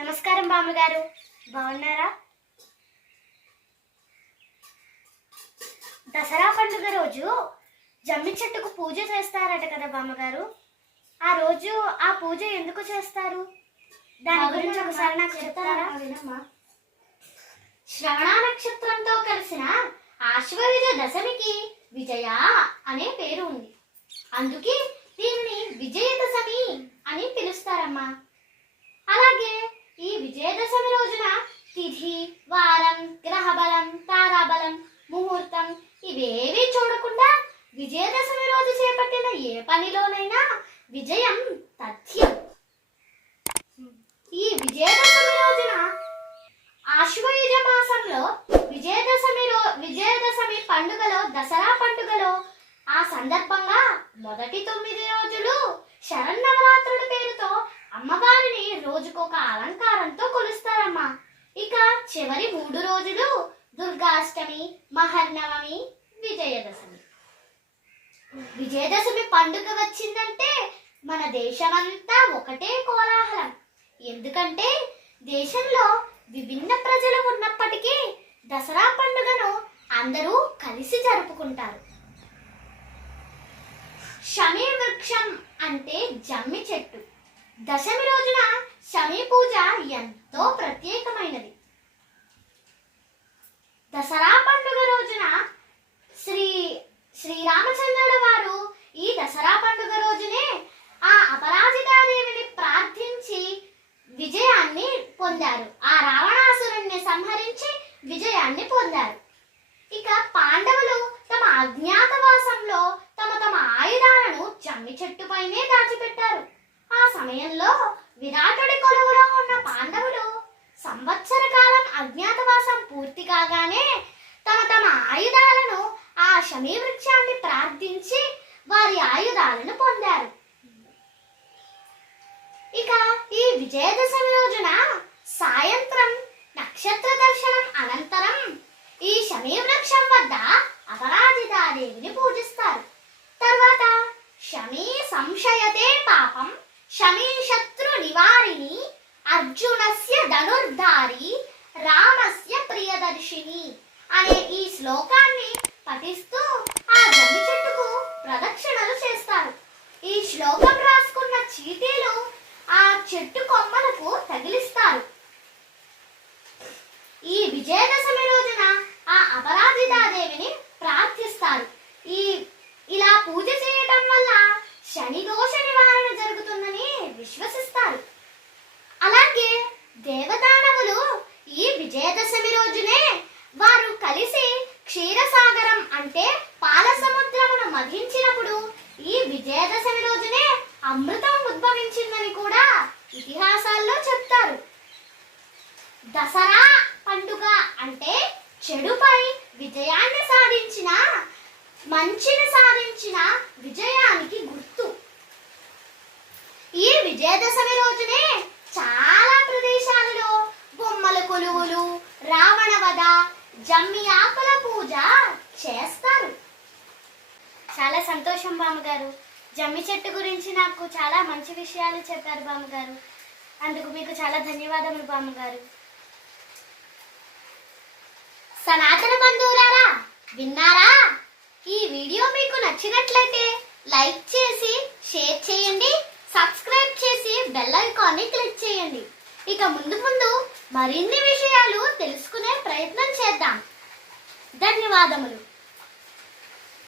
నమస్కారం బామ్మగారు, బాగున్నారా? దసరా పండుగ రోజు జమ్మి చెట్టుకు పూజ చేస్తారట కదా బామ్మగారు. ఆ రోజు ఆ పూజ ఎందుకు చేస్తారు? దాని గురించి ఒకసారి నాకు చెప్తారా? శ్రవణ నక్షత్రంతో కలిసిన ఆశ్వయుజ దశమికి విజయ అనే పేరు ఉంది. అందుకే దీనిని విజయదశమి అని పిలుస్తారమ్మా. అలాగే ఈ విజయదశమి రోజున తిథి, వారం, గ్రహబలం, తారాబలం, ముహూర్తం ఇవేవి చూడకుండా విజయదశమి రోజు చేపట్టిన ఏ పనిలోనైనా విజయం తథ్యం. ఈ విజయదశమి రోజున ఆశ్వయుజ మాసంలో విజయదశమి పండుగలో, దసరా పండుగలో ఆ సందర్భంగా మొదటి 9 రోజులు శరన్నవరాత్రుల పేరుతో అమ్మవారిని రోజుకొక అలంకారంతో కొలుస్తారమ్మా. ఇక చివరి 3 రోజులు దుర్గాష్టమి, మహర్నవమి, విజయదశమి. విజయదశమి పండుగ వచ్చిందంటే మన దేశమంతా ఒకటే కోలాహలం. ఎందుకంటే దేశంలో విభిన్న ప్రజలు ఉన్నప్పటికీ దసరా పండుగను అందరూ కలిసి జరుపుకుంటారు. శమీ వృక్షం అంటే జమ్మి చెట్టు. దశమి రోజున శమీ పూజ ఎంతో ప్రత్యేకమైనది. దసరా పండుగ రోజున శ్రీరామచంద్రుల వారు ఈ దసరా పండుగ రోజునే ఆ అపరాజితాదేవిని ప్రార్థించి విజయాన్ని పొందారు. ఆ రావణాసురుణ్ణి సంహరించి విజయాన్ని పొందారు. ఇక పాండవులు తమ అజ్ఞాతవాసంలో తమ ఆయుధాలను జమ్మి చెట్టుపైనే దాచిపెట్టారు. ఆ సమయంలో విరాటుడి కొలువులో ఉన్న పాండవులు సంవత్సర కాలం అజ్ఞాతవాసం పూర్తి కాగానే తమ ఆయుధాలను ఆ శమీ వృక్షాన్ని ప్రార్థించి వారి ఆయుధాలను పొందారు. ఇక ఈ విజయదశమి రోజున సాయంత్రం నక్షత్ర దర్శనం అనంతరం ఈ శమీ వృక్షం వద్ద అపరాజితాదేవిని పూజిస్తారు. తర్వాత శమీ సంశయతే పాపం శమీ శత్రు నివారిణి అర్జునస్య ధనుర్ధారి రామస్య ప్రియదర్శిని అనే ఈ శ్లోకాన్ని పఠిస్తూ ఆ జమ్మి చెట్టుకు ప్రదక్షిణలు చేస్తారు. ఈ శ్లోకం రాసుకున్న చీటీలు ఆ చెట్టు కొమ్మలకు తగిలిస్తారు. ఈ విజయదశమి రోజున ఆ అపరాజితాదేవిని ప్రార్థిస్తారు. ఇలా పూజ చేయటం వల్ల శని దోష నివారణ జరుగుతుందని విశ్వసిస్తారు. అలాగే దేవదానవులు ఈ విజయదశమి రోజునే వారు కలిసి క్షీరసాగరం అంటే పాల సముద్రమును మధించినప్పుడు ఈ విజయదశమి రోజునే అమృతం ఉద్భవించిందని కూడా ఇతిహాసాల్లో చెప్తారు. దసరా పండుగ అంటే చెడుపై విజయాన్ని సాధించిన, మంచిని సాధించిన విజయానికి గుర్తు. ఈ విజయదశమి రోజునే చాలా ప్రదేశాలలో బొమ్మల కొలువులు, రావణ వధ, జమ్మి ఆకుల పూజ చేస్తారు. చాలా సంతోషం బామ్మగారు. జమ్మి చెట్టు గురించి నాకు చాలా మంచి విషయాలు చెప్పారు బామ్మగారు. అందుకు మీకు చాలా ధన్యవాదములు బామ్మగారు. సనాతన బంధువులారా, విన్నారా? ఈ వీడియో మీకు నచ్చినట్లయితే లైక్ చేసి షేర్ చేయండి, సబ్స్క్రైబ్ చేసి బెల్ ఐకాన్ని క్లిక్ చేయండి. ఇక ముందు మరిన్ని విషయాలు తెలుసుకునే ప్రయత్నం చేద్దాం. ధన్యవాదములు.